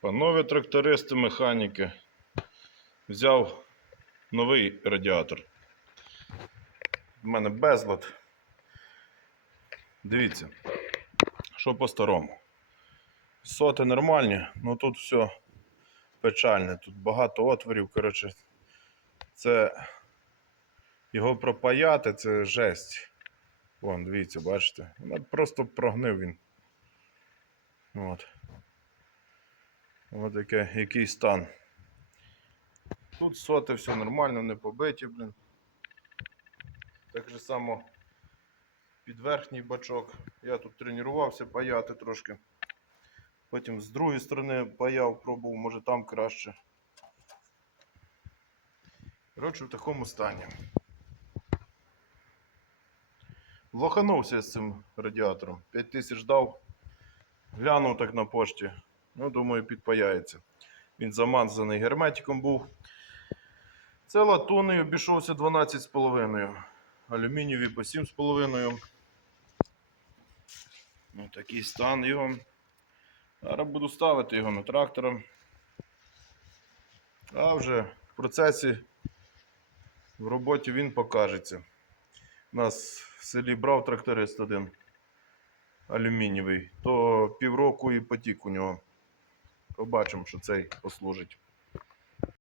Панове трактористи, механіки, взяв новий радіатор. У мене безлад. Дивіться, що по-старому. Соти нормальні, ну тут все печальне. Тут багато отворів. Коротше, це його пропаяти, це жесть. Вон, дивіться, бачите? Просто прогнив він. От. Ось таке, який стан. Тут соти, все нормально, не побиті, блін. Так же само під верхній бачок. Я тут тренувався паяти трошки. Потім з другої сторони паяв, пробував, може там краще. Коротше, в такому стані. Лоханувся з цим радіатором. 5 тисяч дав. Глянув так на пошті. Ну, думаю, підпаяється. Він замазаний герметиком був. Це латунний обійшовся 12,5. Алюмінієвий по 7,5. Ну, такий стан його. Зараз буду ставити його на трактора. А вже в процесі в роботі він покажеться. У нас в селі брав тракторист один алюмінієвий, то півроку і потік у нього. Побачимо, що цей послужить.